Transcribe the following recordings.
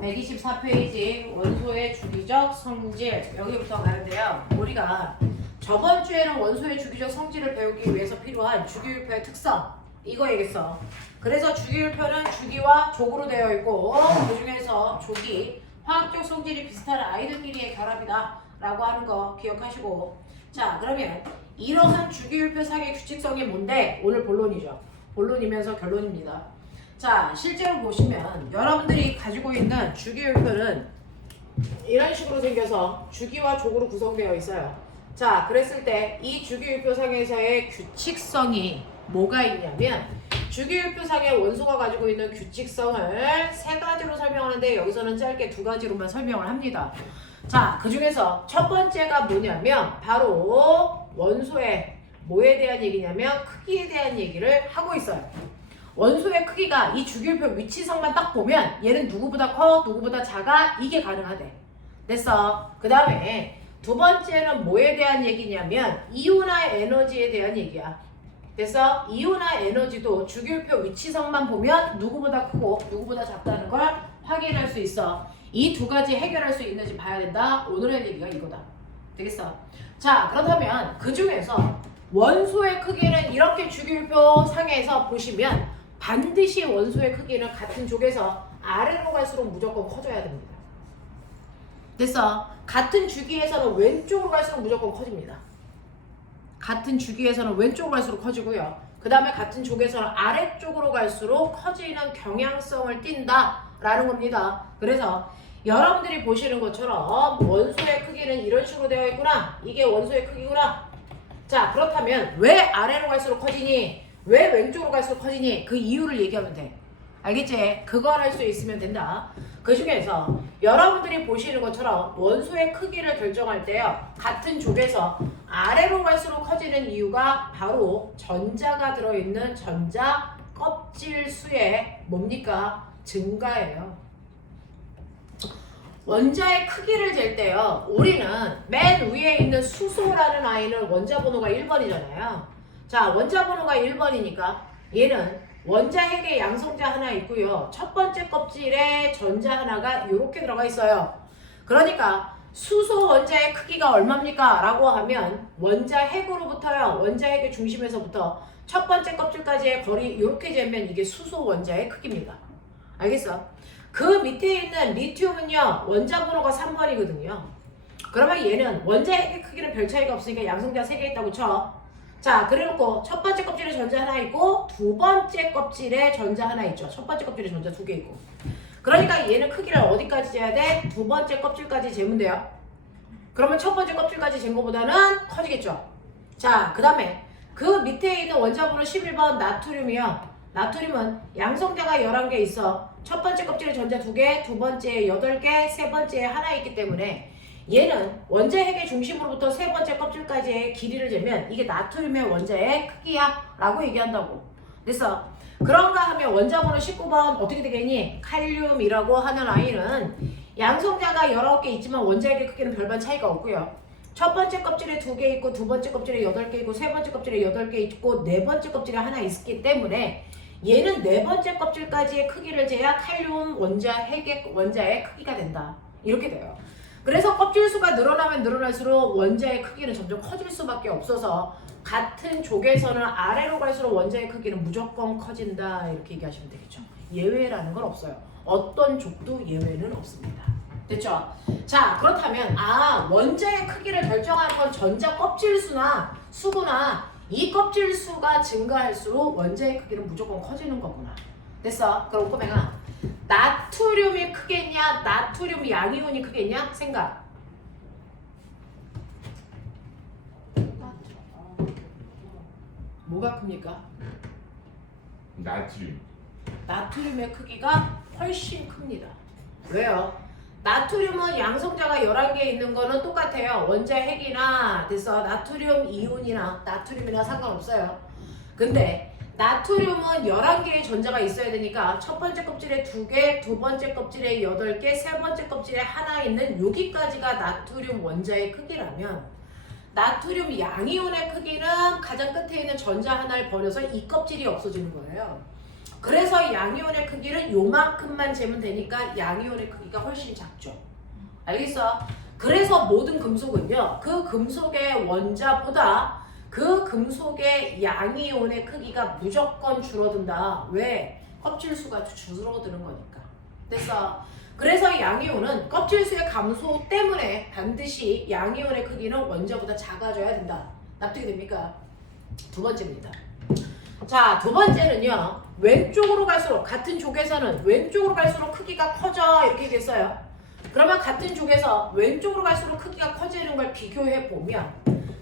124페이지 원소의 주기적 성질 여기부터 가는데요. 우리가 저번 주에는 원소의 주기적 성질을 배우기 위해서 필요한 주기율표의 특성 이거 얘기했어. 그래서 주기율표는 주기와 족으로 되어 있고 그 중에서 족이 화학적 성질이 비슷한 아이들끼리의 결합이다 라고 하는 거 기억하시고, 자 그러면 이러한 주기율표 상의 규칙성이 뭔데 오늘 본론이죠. 본론이면서 결론입니다. 자 실제로 보시면 여러분들이 가지고 있는 주기율표는 이런 식으로 생겨서 주기와 족으로 구성되어 있어요. 자 그랬을 때 이 주기율표상에서의 규칙성이 뭐가 있냐면, 주기율표상의 원소가 가지고 있는 규칙성을 세 가지로 설명하는데 여기서는 짧게 두 가지로만 설명을 합니다. 자 그 중에서 첫 번째가 뭐냐면 바로 원소의 뭐에 대한 얘기냐면 크기에 대한 얘기를 하고 있어요. 원소의 크기가 이 주기율표 위치성만 딱 보면 얘는 누구보다 커 누구보다 작아 이게 가능하대. 됐어. 그 다음에 두 번째는 뭐에 대한 얘기냐면 이온화 에너지에 대한 얘기야. 됐어. 이온화 에너지도 주기율표 위치성만 보면 누구보다 크고 누구보다 작다는 걸 확인할 수 있어. 이 두 가지 해결할 수 있는지 봐야 된다. 오늘의 얘기가 이거다. 되겠어. 자 그렇다면 그 중에서 원소의 크기는 이렇게 주기율표 상에서 보시면 반드시 원소의 크기는 같은 족에서 아래로 갈수록 무조건 커져야 됩니다. 됐어. 같은 주기에서는 왼쪽으로 갈수록 무조건 커집니다. 같은 주기에서는 왼쪽으로 갈수록 커지고요. 그 다음에 같은 족에서는 아래쪽으로 갈수록 커지는 경향성을 띈다 라는 겁니다. 그래서 여러분들이 보시는 것처럼 원소의 크기는 이런 식으로 되어 있구나. 이게 원소의 크기구나. 자 그렇다면 왜 아래로 갈수록 커지니? 왜 왼쪽으로 갈수록 커지니? 그 이유를 얘기하면 돼. 알겠지? 그걸 할 수 있으면 된다. 그 중에서 여러분들이 보시는 것처럼 원소의 크기를 결정할 때요, 같은 족에서 아래로 갈수록 커지는 이유가 바로 전자가 들어있는 전자 껍질 수의 뭡니까? 증가예요. 원자의 크기를 잴 때요, 우리는 맨 위에 있는 수소라는 아이는 원자 번호가 1번이잖아요. 자, 원자 번호가 1번이니까 얘는 원자 핵에 양성자 하나 있고요. 첫 번째 껍질에 전자 하나가 이렇게 들어가 있어요. 그러니까 수소 원자의 크기가 얼마입니까? 라고 하면 원자 핵으로부터요, 원자 핵의 중심에서부터 첫 번째 껍질까지의 거리 이렇게 재면 이게 수소 원자의 크기입니다. 알겠어? 그 밑에 있는 리튬은요, 원자 번호가 3번이거든요. 그러면 얘는 원자 핵의 크기는 별 차이가 없으니까 양성자 3개 있다고 쳐. 자 그래놓고 첫 번째 껍질에 전자 하나 있고 두 번째 껍질에 전자 하나 있죠. 첫 번째 껍질에 전자 2개 있고. 그러니까 얘는 크기를 어디까지 재야 돼? 두 번째 껍질까지 재면 돼요. 그러면 첫 번째 껍질까지 잰 거보다는 커지겠죠. 자 그 다음에 그 밑에 있는 원자 번호 11번 나트륨이요. 나트륨은 양성자가 11개 있어. 첫 번째 껍질에 전자 2개, 두 번째에 8개, 세 번째에 하나 있기 때문에 얘는 원자 핵의 중심으로부터 세 번째 껍질까지의 길이를 재면 이게 나트륨의 원자의 크기야 라고 얘기한다고. 됐어. 그런가 하면 원자 번호 19번 어떻게 되겠니? 칼륨이라고 하는 아이는 양성자가 19개 있지만 원자 핵의 크기는 별반 차이가 없고요. 첫 번째 껍질에 2개 있고 두 번째 껍질에 8개 있고 세 번째 껍질에 8개 있고 네 번째 껍질에 하나 있기 때문에 얘는 네 번째 껍질까지의 크기를 재야 칼륨 원자의 크기가 된다. 이렇게 돼요. 그래서 껍질 수가 늘어나면 늘어날수록 원자의 크기는 점점 커질 수밖에 없어서 같은 족에서는 아래로 갈수록 원자의 크기는 무조건 커진다 이렇게 얘기하시면 되겠죠. 예외라는 건 없어요. 어떤 족도 예외는 없습니다. 됐죠? 자 그렇다면 원자의 크기를 결정하는 건 전자 껍질 수나 수구나 이 껍질 수가 증가할수록 원자의 크기는 무조건 커지는 거구나. 됐어? 그럼 꼬맹아, 나트륨이 크겠냐? 나트륨 양이온이 크겠냐? 생각. 뭐가 큽니까? 나트륨. 나트륨의 크기가 훨씬 큽니다. 왜요? 나트륨은 양성자가 11개 있는 거는 똑같아요. 원자 핵이나 됐어. 나트륨 이온이나 나트륨이나 상관없어요. 근데 나트륨은 11개의 전자가 있어야 되니까 첫 번째 껍질에 2개, 두 번째 껍질에 8개, 세 번째 껍질에 하나 있는 여기까지가 나트륨 원자의 크기라면 나트륨 양이온의 크기는 가장 끝에 있는 전자 하나를 버려서 이 껍질이 없어지는 거예요. 그래서 양이온의 크기는 요만큼만 재면 되니까 양이온의 크기가 훨씬 작죠. 알겠어? 그래서 모든 금속은요, 그 금속의 원자보다 그 금속의 양이온의 크기가 무조건 줄어든다. 왜? 껍질수가 줄어드는 거니까. 그래서 양이온은 껍질수의 감소 때문에 반드시 양이온의 크기는 원자보다 작아져야 된다. 납득이 됩니까? 두 번째입니다. 자, 두 번째는요, 왼쪽으로 갈수록, 같은 족에서는 왼쪽으로 갈수록 크기가 커져 이렇게 됐어요. 그러면 같은 족에서 왼쪽으로 갈수록 크기가 커지는 걸 비교해 보면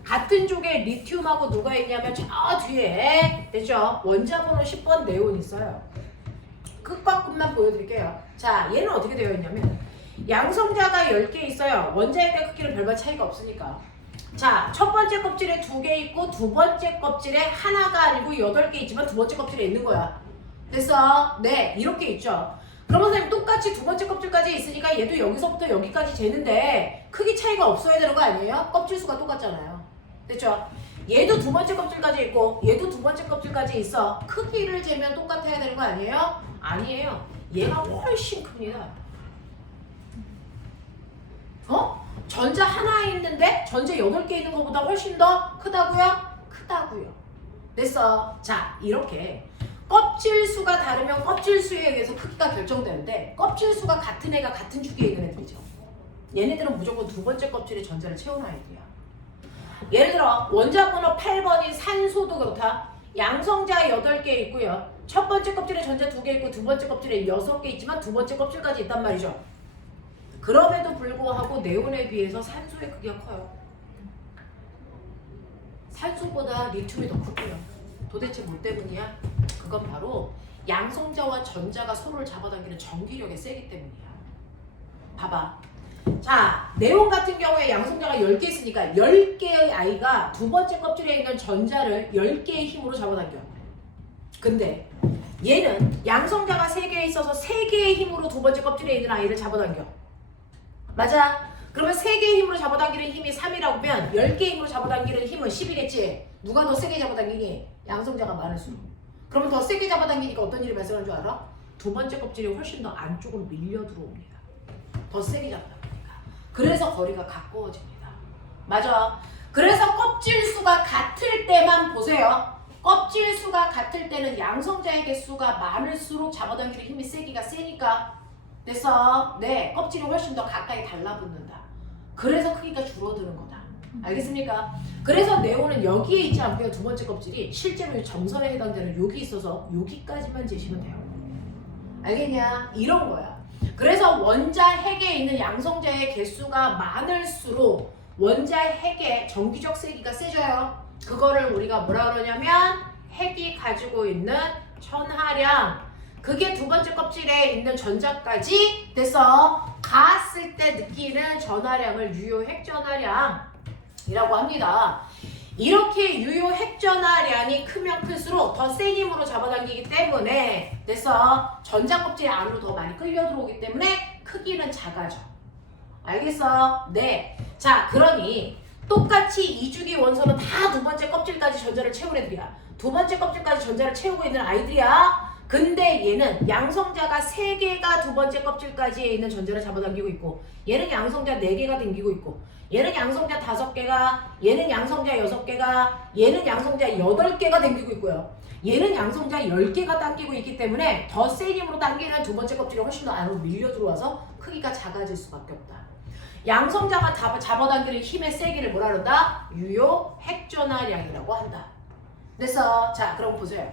같은 족에 리튬하고 누가 있냐면 저 뒤에 됐죠? 원자 번호 10번 네온 있어요. 끝과 끝만 보여드릴게요. 자, 얘는 어떻게 되어 있냐면 양성자가 10개 있어요. 원자의 크기는 별반 차이가 없으니까. 자, 첫 번째 껍질에 2개 있고 두 번째 껍질에 하나가 아니고 8개 있지만 두 번째 껍질에 있는 거야. 됐어? 네, 이렇게 있죠. 그러면 선생님 똑같이 두 번째 껍질까지 있으니까 얘도 여기서부터 여기까지 재는데 크기 차이가 없어야 되는 거 아니에요? 껍질 수가 똑같잖아요. 됐죠? 얘도 두 번째 껍질까지 있고 얘도 두 번째 껍질까지 있어. 크기를 재면 똑같아야 되는 거 아니에요? 아니에요. 얘가 훨씬 큽니다. 전자 하나 있는데 전자 8개 있는 것보다 훨씬 더 크다고요? 크다고요. 됐어. 자, 이렇게 껍질 수가 다르면 껍질 수에 의해서 크기가 결정되는데 껍질 수가 같은 애가 같은 주기에 있는 애들이죠. 얘네들은 무조건 두 번째 껍질에 전자를 채우는 아이들이야. 예를 들어 원자 번호 8번인 산소도 그렇다. 양성자 8개 있고요. 첫 번째 껍질에 전자 2개 있고 두 번째 껍질에 6개 있지만 두 번째 껍질까지 있단 말이죠. 그럼에도 불구하고 네온에 비해서 산소의 크기가 커요. 산소보다 리튬이 더 크고요. 도대체 뭐 때문이야? 그건 바로 양성자와 전자가 서로를 잡아당기는 전기력이 세기 때문이야. 봐봐. 자, 네온 같은 경우에 양성자가 10개 있으니까 10개의 아이가 두 번째 껍질에 있는 전자를 10개의 힘으로 잡아당겨. 근데 얘는 양성자가 3개 있어서 3개의 힘으로 두 번째 껍질에 있는 아이를 잡아당겨. 맞아? 그러면 3개의 힘으로 잡아당기는 힘이 3이라고 하면 10개의 힘으로 잡아당기는 힘은 10이겠지? 누가 더 세게 잡아당기니? 양성자가 많을수록. 그러면 더 세게 잡아당기니까 어떤 일이 발생하는 줄 알아? 두 번째 껍질이 훨씬 더 안쪽으로 밀려 들어옵니다. 더 세게 잡아당기니까. 그래서 거리가 가까워집니다. 맞아. 그래서 껍질 수가 같을 때만 보세요. 껍질 수가 같을 때는 양성자의 개수가 많을수록 잡아당기는 힘이 세기가 세니까. 됐어? 네, 껍질이 훨씬 더 가까이 달라붙는다. 그래서 크기가 줄어드는 거다. 알겠습니까? 그래서 네온은 여기에 있지 않고요. 두 번째 껍질이 실제로 이 점선에 해당되는 여기 있어서 여기까지만 재시면 돼요. 알겠냐? 이런 거야. 그래서 원자 핵에 있는 양성자의 개수가 많을수록 원자 핵의 전기적 세기가 세져요. 그거를 우리가 뭐라 그러냐면 핵이 가지고 있는 전하량, 그게 두 번째 껍질에 있는 전자까지 돼서 갔을 때 느끼는 전하량을 유효 핵전하량이라고 합니다. 이렇게 유효 핵전하량이 크면 클수록 더 센 힘으로 잡아당기기 때문에 돼서 전자 껍질 안으로 더 많이 끌려 들어오기 때문에 크기는 작아져. 알겠어? 네. 자, 그러니 똑같이 이주기 원소는 다 두 번째 껍질까지 전자를 채운 애들이야. 두 번째 껍질까지 전자를 채우고 있는 아이들이야. 근데 얘는 양성자가 3개가 두 번째 껍질까지에 있는 전자를 잡아당기고 있고 얘는 양성자 4개가 당기고 있고 얘는 양성자 5개가, 얘는 양성자 6개가, 얘는 양성자 8개가 당기고 있고요. 얘는 양성자 10개가 당기고 있기 때문에 더 센 힘으로 당기는 두 번째 껍질이 훨씬 더 안으로 밀려 들어와서 크기가 작아질 수밖에 없다. 양성자가 잡아당기는 힘의 세기를 뭐라 그런다? 유효 핵전하량이라고 한다. 그래서 자, 그럼 보세요.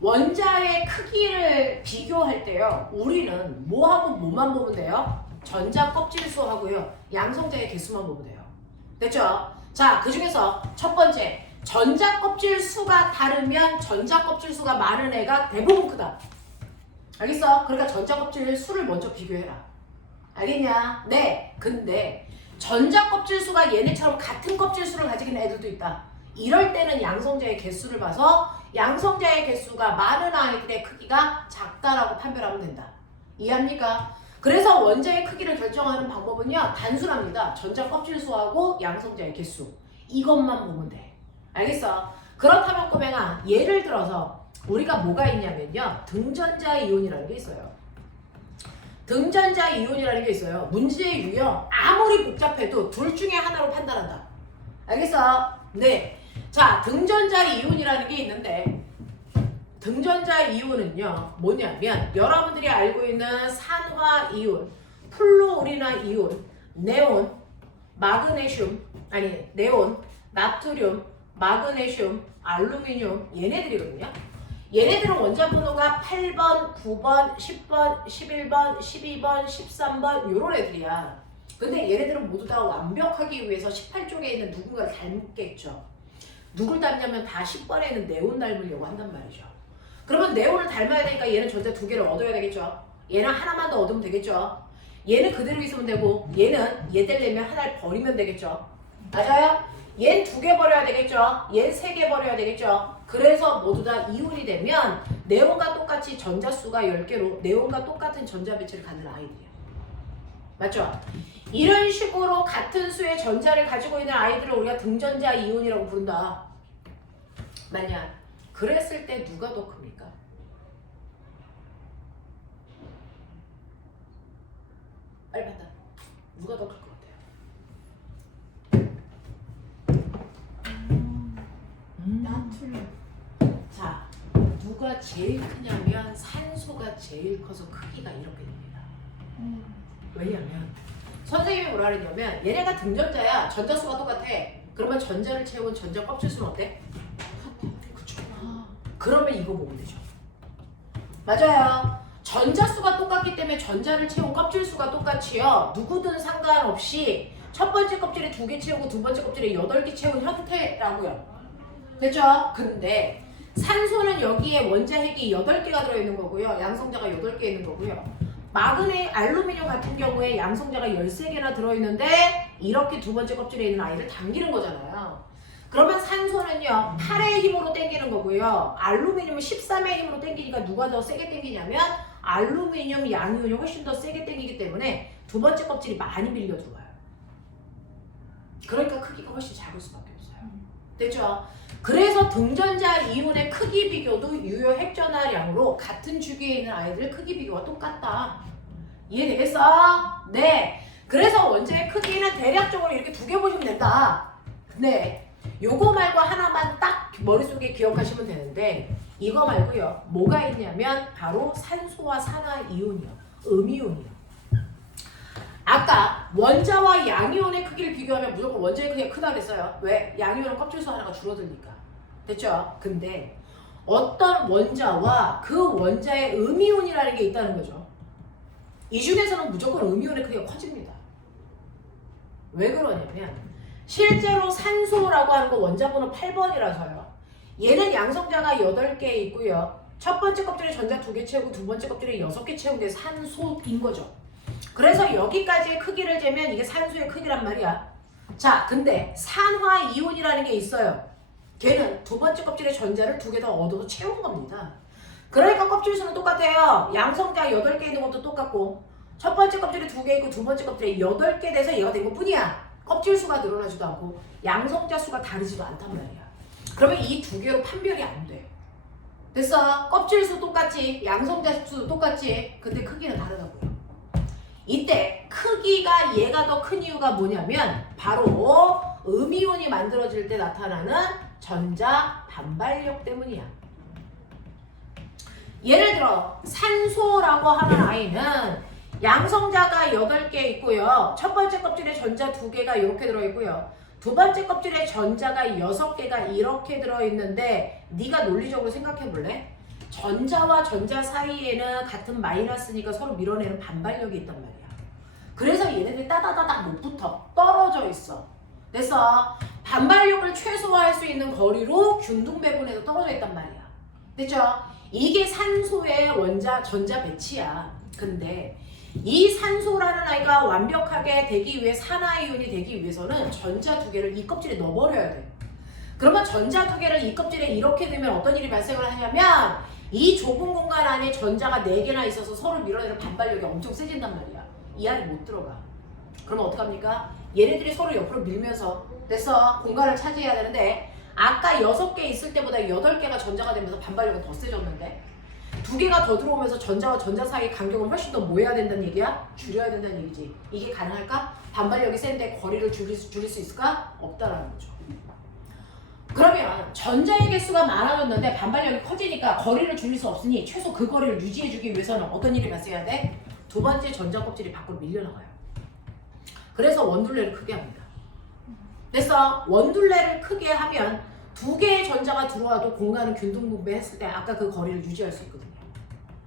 원자의 크기를 비교할 때요. 우리는 뭐하고 뭐만 보면 돼요? 전자 껍질 수하고요. 양성자의 개수만 보면 돼요. 됐죠? 자, 그 중에서 첫 번째, 전자 껍질 수가 다르면 전자 껍질 수가 많은 애가 대부분 크다. 알겠어? 그러니까 전자 껍질 수를 먼저 비교해라. 알겠냐? 네. 근데 전자 껍질 수가 얘네처럼 같은 껍질 수를 가지고 있는 애들도 있다. 이럴 때는 양성자의 개수를 봐서 양성자의 개수가 많은 아이들의 크기가 작다라고 판별하면 된다. 이해합니까? 그래서 원자의 크기를 결정하는 방법은요, 단순합니다. 전자 껍질 수하고 양성자의 개수. 이것만 보면 돼. 알겠어? 그렇다면 꼬맹아, 예를 들어서 우리가 뭐가 있냐면요. 등전자 이온이라는 게 있어요. 등전자 이온이라는 게 있어요. 문제의 유형 아무리 복잡해도 둘 중에 하나로 판단한다. 알겠어? 네. 자, 등전자 이온이라는 게 있는데 등전자 이온은요. 뭐냐면 여러분들이 알고 있는 산화 이온, 플로우리나 이온, 네온, 마그네슘, 아니 네온, 나트륨, 마그네슘, 알루미늄 얘네들이거든요. 얘네들은 원자 번호가 8번, 9번, 10번, 11번, 12번, 13번 요런 애들이야. 근데 얘네들은 모두 다 완벽하기 위해서 18쪽에 있는 누군가를 닮겠죠. 누굴 닮냐면 다 10번에 있는 네온 닮으려고 한단 말이죠. 그러면 네온을 닮아야 되니까 얘는 전자 두 개를 얻어야 되겠죠. 얘는 하나만 더 얻으면 되겠죠. 얘는 그대로 있으면 되고 얘는 얘 떼려면 하나를 버리면 되겠죠. 맞아요? 얘는 두 개 버려야 되겠죠. 얘는 세 개 버려야 되겠죠. 그래서 모두 다 이온이 되면 네온과 똑같이 전자수가 10개로 네온과 똑같은 전자 배치를 갖는 아이들이에요. 맞죠? 이런 식으로 같은 수의 전자를 가지고 있는 아이들을 우리가 등전자 이온이라고 부른다. 맞냐? 그랬을 때 누가 더 큽니까? 빨리 판단. 누가 더 클 것 같아요? 나트륨. 자, 누가 제일 크냐면 산소가 제일 커서 크기가 이렇게 됩니다. 왜냐면 선생님이 뭐라 그랬냐면 얘네가 등전자야. 전자수가 똑같아. 그러면 전자를 채운 전자 껍질수는 어때? 그쵸. 그러면 이거 보면 되죠. 맞아요. 전자수가 똑같기 때문에 전자를 채운 껍질수가 똑같이요. 누구든 상관없이 첫 번째 껍질에 2개 채우고 두 번째 껍질에 8개 채운 형태라고요. 됐죠? 근데 산소는 여기에 원자핵이 8개가 들어있는 거고요. 양성자가 8개 있는 거고요. 알루미늄 같은 경우에 양성자가 13개나 들어있는데 이렇게 두 번째 껍질에 있는 아이를 당기는 거잖아요. 그러면 산소는요 8의 힘으로 당기는 거고요. 알루미늄은 13의 힘으로 당기니까 누가 더 세게 당기냐면 알루미늄 양이온이 훨씬 더 세게 당기기 때문에 두 번째 껍질이 많이 밀려 들어와요. 그러니까 크기가 훨씬 작을 수밖에 없어요. 됐죠? 그래서 등전자 이온의 크기 비교도 유효 핵전하량으로 같은 주기에 있는 아이들 크기 비교가 똑같다. 이해되겠어? 네. 그래서 원자의 크기는 대략적으로 이렇게 2개 보시면 된다. 네. 요거 말고 하나만 딱 머릿속에 기억하시면 되는데 이거 말고요. 뭐가 있냐면 바로 산소와 산화 이온이요. 음이온이요. 아까 원자와 양이온의 크기를 비교하면 무조건 원자의 크기가 크다 그랬어요. 왜? 양이온은 껍질수 하나가 줄어드니까. 됐죠? 근데 어떤 원자와 그 원자의 음이온이라는 게 있다는 거죠. 이 중에서는 무조건 음이온의 크기가 커집니다. 왜 그러냐면 실제로 산소라고 하는 거 원자 번호 8번이라서요. 얘는 양성자가 8개 있고요. 첫 번째 껍질에 전자 2개 채우고 두 번째 껍질에 6개 채운 게 산소인 거죠. 그래서 여기까지의 크기를 재면 이게 산소의 크기란 말이야. 자, 근데 산화 이온이라는 게 있어요. 걔는 두 번째 껍질에 전자를 2개 더 얻어서 채운 겁니다. 그러니까 껍질 수는 똑같아요. 양성자 8개 있는 것도 똑같고 첫 번째 껍질에 2개 있고 두 번째 껍질에 8개 돼서 얘가 된 것 뿐이야. 껍질 수가 늘어나지도 않고 양성자 수가 다르지도 않단 말이야. 그러면 이 2개로 판별이 안 돼. 됐어? 껍질 수 똑같지, 양성자 수도 똑같지. 근데 크기는 다르다고요. 이때 크기가 얘가 더 큰 이유가 뭐냐면 바로 음이온이 만들어질 때 나타나는 전자 반발력 때문이야. 예를 들어 산소라고 하는 아이는 양성자가 8개 있고요. 첫 번째 껍질에 전자 2개가 이렇게 들어있고요. 두 번째 껍질에 전자가 6개가 이렇게 들어있는데 네가 논리적으로 생각해볼래? 전자와 전자 사이에는 같은 마이너스니까 서로 밀어내는 반발력이 있단 말이야. 그래서 얘네들이 따다다닥 못 붙어. 떨어져 있어. 그래서 반발력을 최소화할 수 있는 거리로 균등 배분에서 떨어져 있단 말이야. 됐죠? 이게 산소의 전자 배치야. 근데 이 산소라는 아이가 완벽하게 되기 위해 산화이온이 되기 위해서는 전자 2개를 이 껍질에 넣어버려야 돼. 그러면 전자 2개를 이 껍질에 이렇게 되면 어떤 일이 발생을 하냐면 이 좁은 공간 안에 전자가 4개나 있어서 서로 밀어내는 반발력이 엄청 세진단 말이야. 이 안에 못 들어가. 그러면 어떡합니까? 얘네들이 서로 옆으로 밀면서 됐어. 공간을 차지해야 되는데 아까 6개 있을 때보다 8개가 전자가 되면서 반발력은 더 세졌는데 2개가 더 들어오면서 전자와 전자 사이 간격은 훨씬 더 뭐 해야 된다는 얘기야? 줄여야 된다는 얘기지. 이게 가능할까? 반발력이 센데 거리를 줄일 수 있을까? 없다라는 거죠. 그러면 전자의 개수가 많아졌는데 반발력이 커지니까 거리를 줄일 수 없으니 최소 그 거리를 유지해주기 위해서는 어떤 일이 발생해야 돼? 두 번째 전자 껍질이 밖으로 밀려나가요. 그래서 원둘레를 크게 합니다. 그래서 원둘레를 크게 하면 2개의 전자가 들어와도 공간은 균등분배했을 때 아까 그 거리를 유지할 수 있거든요.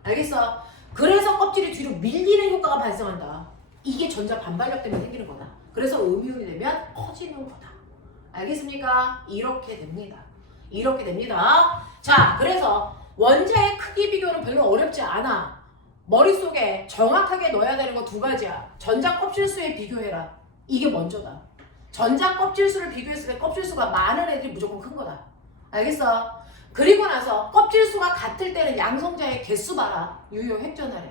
알겠어? 그래서 껍질이 뒤로 밀리는 효과가 발생한다. 이게 전자 반발력 때문에 생기는 거다. 그래서 음이온이 되면 커지는 거다. 알겠습니까? 이렇게 됩니다. 이렇게 됩니다. 자, 그래서 원자의 크기 비교는 별로 어렵지 않아. 머릿속에 정확하게 넣어야 되는 거 2가지야. 전자 껍질수에 비교해라. 이게 먼저다. 전자 껍질수를 비교했을 때 껍질수가 많은 애들이 무조건 큰 거다. 알겠어? 그리고 나서 껍질수가 같을 때는 양성자의 개수 봐라. 유효 획전하래.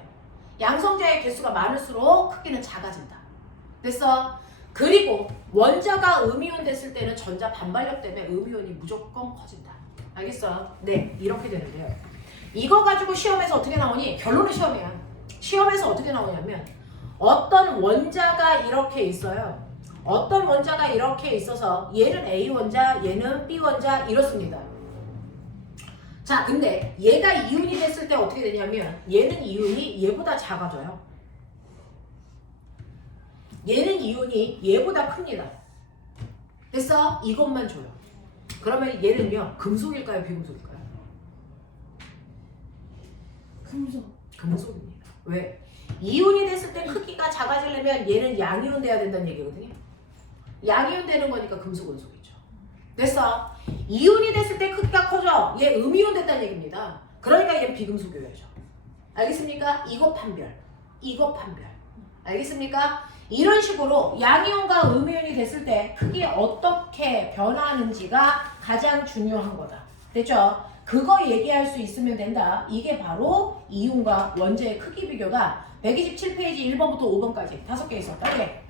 양성자의 개수가 많을수록 크기는 작아진다. 됐어? 그리고 원자가 음이온 됐을 때는 전자 반발력 때문에 음이온이 무조건 커진다. 알겠어? 네, 이렇게 되는데요. 이거 가지고 시험에서 어떻게 나오니? 결론은 시험이야. 시험에서 어떻게 나오냐면 어떤 원자가 이렇게 있어요. 어떤 원자가 이렇게 있어서 얘는 A 원자, 얘는 B 원자 이렇습니다. 자, 근데 얘가 이온이 됐을 때 어떻게 되냐면 얘는 이온이 얘보다 작아져요. 얘는 이온이 얘보다 큽니다. 됐어? 이것만 줘요. 그러면 얘는요, 금속일까요? 비금속일까요? 금속. 금속입니다. 왜? 이온이 됐을 때 크기가 작아지려면 얘는 양이온 돼야 된다는 얘기거든요. 양이온 되는 거니까 금속 원소겠죠. 됐어? 이온이 됐을 때 크기가 커져. 얘 음이온 됐다는 얘기입니다. 그러니까 얘는 비금속이어야죠. 알겠습니까? 이거 판별. 이거 판별. 알겠습니까? 이런 식으로 양이온과 음이온이 됐을 때 크게 어떻게 변하는지가 가장 중요한 거다. 됐죠? 그거 얘기할 수 있으면 된다. 이게 바로 이온과 원자의 크기 비교가 127페이지 1번부터 5번까지 5개 있어. 빨리 해.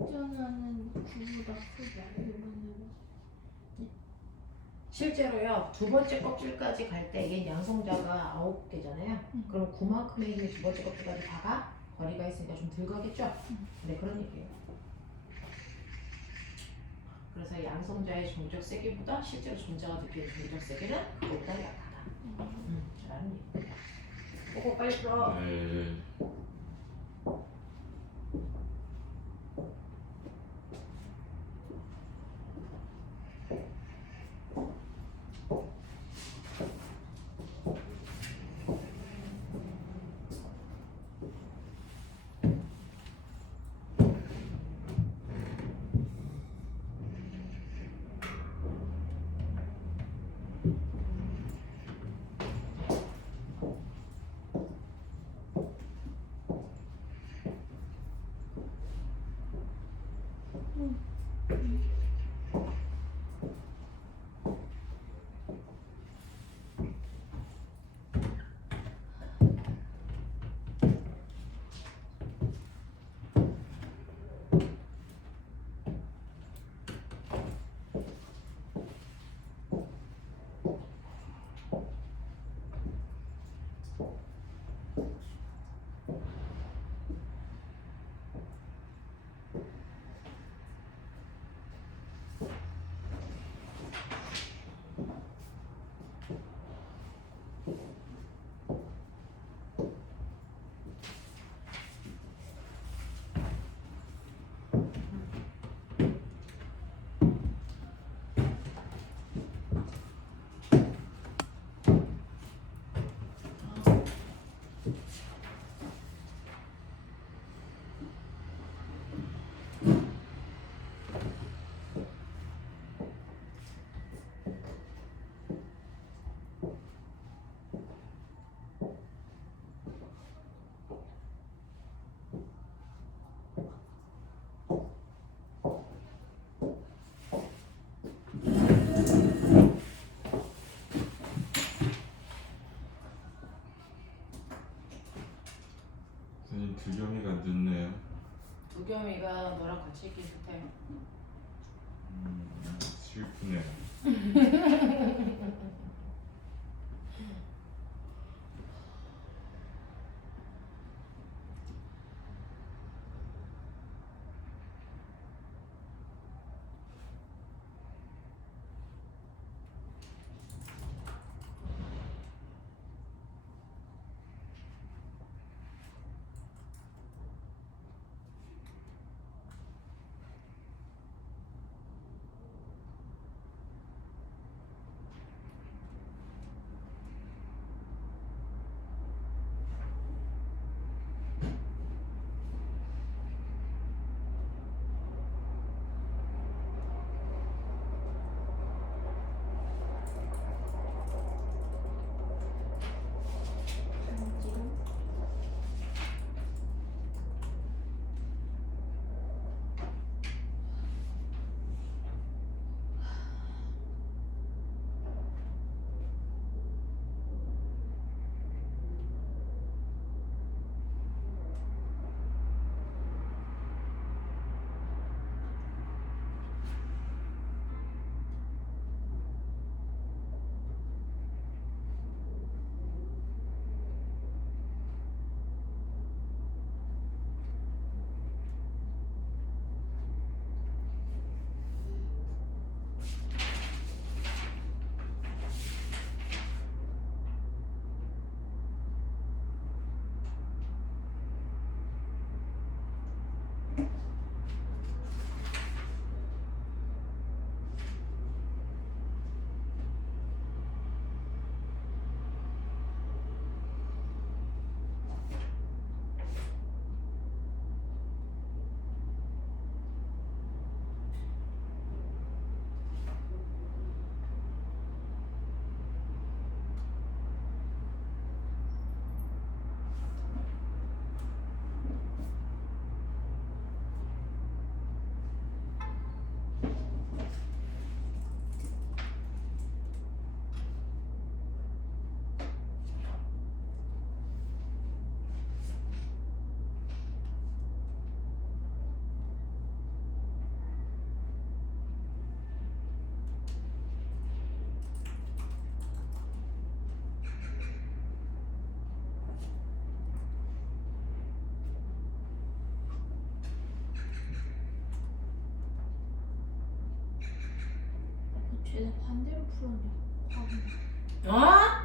저는 9보다 크다. 이번에는. 실제로요 두 번째 껍질까지 갈 때 이게 양성자가 9개잖아요. 그럼 9만큼의 힘이 두 번째 껍질까지 다가 거리가 있으니까 좀 덜 가겠죠? 네 그런 얘기예요. 그래서 양성자의 정적 세기보다 실제로 전자가 느끼는 정적 세기는 그거보다 약하다. 라는 얘기예요. 그거 빨리 풀어. 네. 선생님 두겸이가 늦네요. 두겸이가 너랑 같이 있기 싫대. 슬프네요. 쟤네 반대로 풀었네. 과분. 어?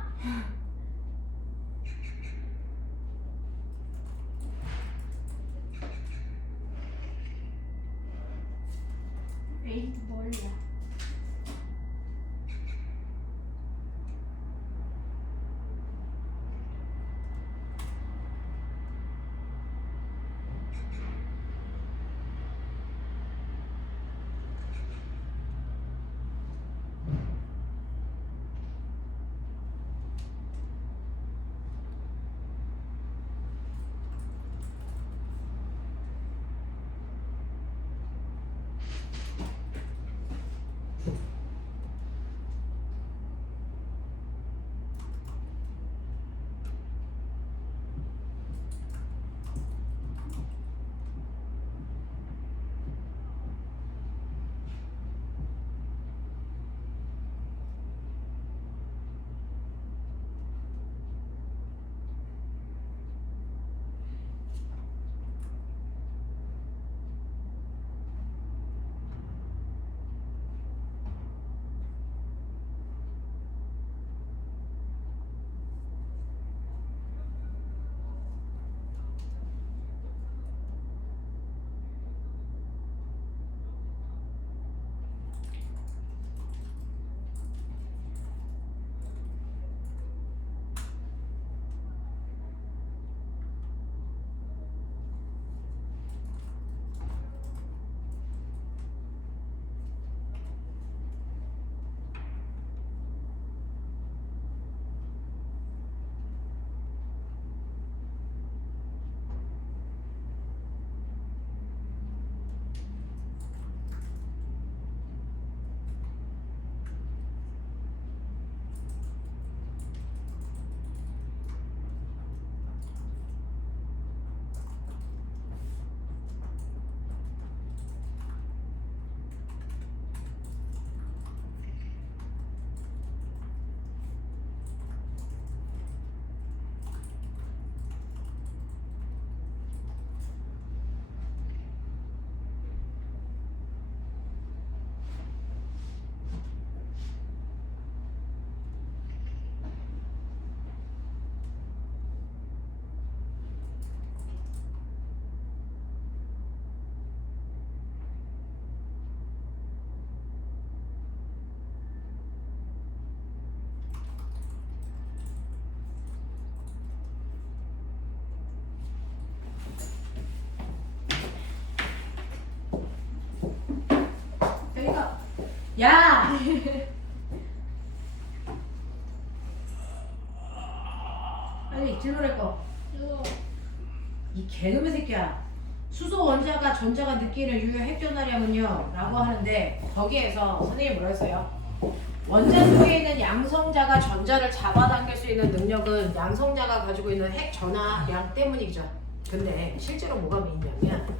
에이 멀리야. 야! 빨리 질문할 거. 이거 이 개그맨 새끼야. 수소 원자가 전자가 느끼는 유효 핵전화량은요 라고 하는데 거기에서 선생님이 뭐라 했어요? 원자 속에 있는 양성자가 전자를 잡아당길 수 있는 능력은 양성자가 가지고 있는 핵 전화량 때문이죠. 근데 실제로 뭐가 있냐면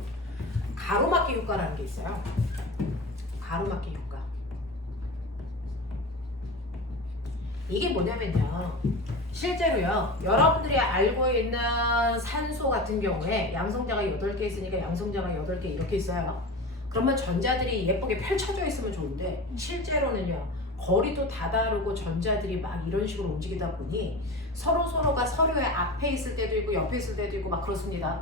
가로막기 효과라는 게 있어요. 가로막기 효과. 이게 뭐냐면요. 실제로요. 여러분들이 알고 있는 산소 같은 경우에 양성자가 8개 있으니까 양성자가 8개 이렇게 있어요. 그러면 전자들이 예쁘게 펼쳐져 있으면 좋은데 실제로는요. 거리도 다 다르고 전자들이 막 이런 식으로 움직이다 보니 서로가 서로의 앞에 있을 때도 있고 옆에 있을 때도 있고 막 그렇습니다.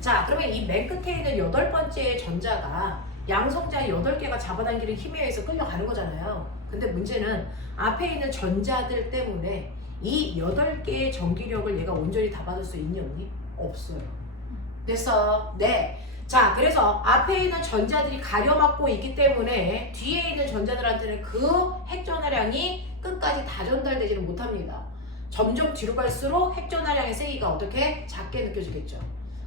자, 그러면 이 맨 끝에 있는 8번째 전자가 양성자 8개가 잡아당기는 힘에 의해서 끌려가는 거잖아요. 근데 문제는 앞에 있는 전자들 때문에 이 8개의 전기력을 얘가 온전히 다 받을 수 있니 없니? 없어요. 됐어? 네. 자, 그래서 앞에 있는 전자들이 가려막고 있기 때문에 뒤에 있는 전자들한테는 그 핵전화량이 끝까지 다 전달되지는 못합니다. 점점 뒤로 갈수록 핵전화량의 세기가 어떻게? 작게 느껴지겠죠.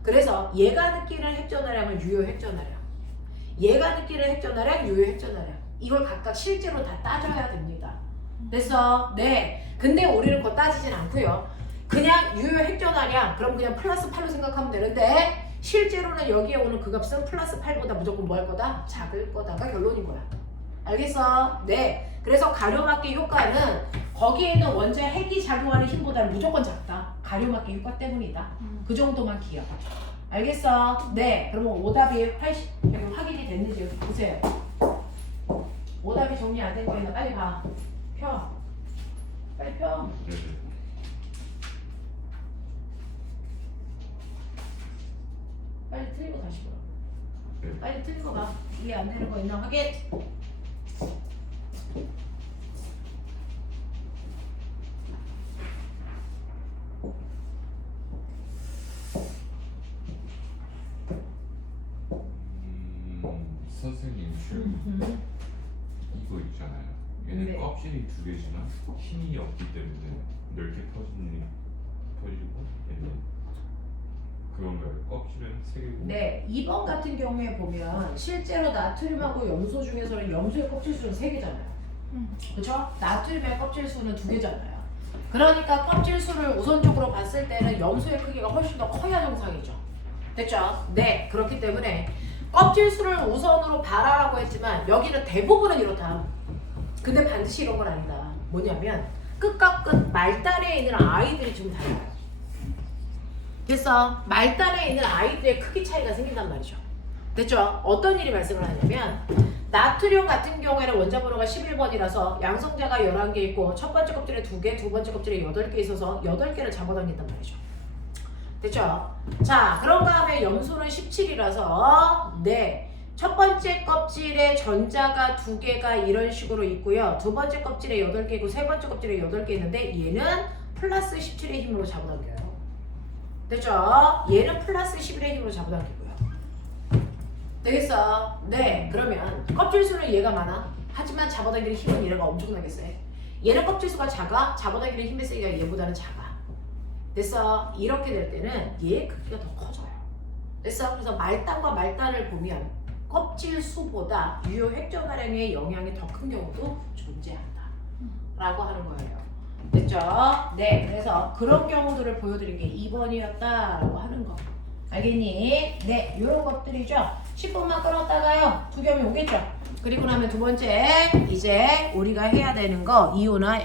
그래서 얘가 느끼는 핵전화량은 유효 핵전화량, 얘가 느끼는 핵전화량, 유효 핵전화량, 이걸 각각 실제로 다 따져야 됩니다. 됐어? 네. 근데 우리는 그거 따지진 않고요. 그냥 유효 핵전화량, 그럼 그냥 플러스 8로 생각하면 되는데 실제로는 여기에 오는 그 값은 플러스 8보다 무조건 뭐 할 거다? 작을 거다가 결론인 거야. 알겠어? 네. 그래서 가려막기 효과는 거기에 있는 원자 핵이 작용하는 힘보다는 무조건 작다. 가려막기 효과 때문이다. 그 정도만 기억. 알겠어? 네. 그러면 오답이 확인이 됐는지 보세요. 오답이 정리 안 된 거 있나? 빨리 봐. 펴. 빨리 펴. 네네. 빨리 틀리고 다시 보라. 네. 빨리 틀리고 봐. 이해 안 되는 거 있나 확인. 선생님 지금 이거 있잖아요. 얘는 네. 껍질이 두 개지만 힘이 없기 때문에 넓게 퍼지고 얘는 그런가요? 껍질은 세 개고. 네, 2번 같은 경우에 보면 실제로 나트륨하고 염소 중에서는 염소의 껍질 수는 3개잖아요. 그렇죠? 나트륨의 껍질 수는 2개잖아요. 그러니까 껍질 수를 우선적으로 봤을 때는 염소의 크기가 훨씬 더 커야 정상이죠. 됐죠? 네, 그렇기 때문에 껍질 수를 우선으로 봐라라고 했지만 여기는 대부분은 이렇다. 근데 반드시 이런 건 아니다. 뭐냐면 끝과 끝 말단에 있는 아이들이 좀 달라요. 됐어? 말단에 있는 아이들의 크기 차이가 생긴단 말이죠. 됐죠? 어떤 일이 발생을 하냐면 나트륨 같은 경우에는 원자번호가 11번이라서 양성자가 11개 있고 첫 번째 껍질에 2개, 두 번째 껍질에 8개 있어서 8개를 잡아당긴단 말이죠. 됐죠? 자, 그런 다음에 염소는 17이라서 네, 첫 번째 껍질에 전자가 2개가 이런 식으로 있고요. 두 번째 껍질에 8개고 세 번째 껍질에 8개 있는데 얘는 플러스 17의 힘으로 잡아당겨요. 됐죠? 얘는 플러스 11의 힘으로 잡아당기고요. 되겠어? 네, 그러면 껍질 수는 얘가 많아. 하지만 잡아당기는 힘은 얘네가 엄청나게 세. 얘는 껍질 수가 작아. 잡아당기는 힘의 세기가 얘보다는 작아. 됐어? 이렇게 될 때는 얘의 크기가 더 커져요. 됐어? 그래서 말단과 말단을 보면 껍질 수보다 유효 획전 활용의 영향이 더 큰 경우도 존재한다 라고 하는 거예요. 됐죠? 네, 그래서 그런 경우들을 보여드린 게 2번이었다라고 하는 거. 알겠니? 네, 요런 것들이죠. 10분만 끊었다가요. 두 겸이 오겠죠? 그리고 나면 두 번째, 이제 우리가 해야 되는 거 이온화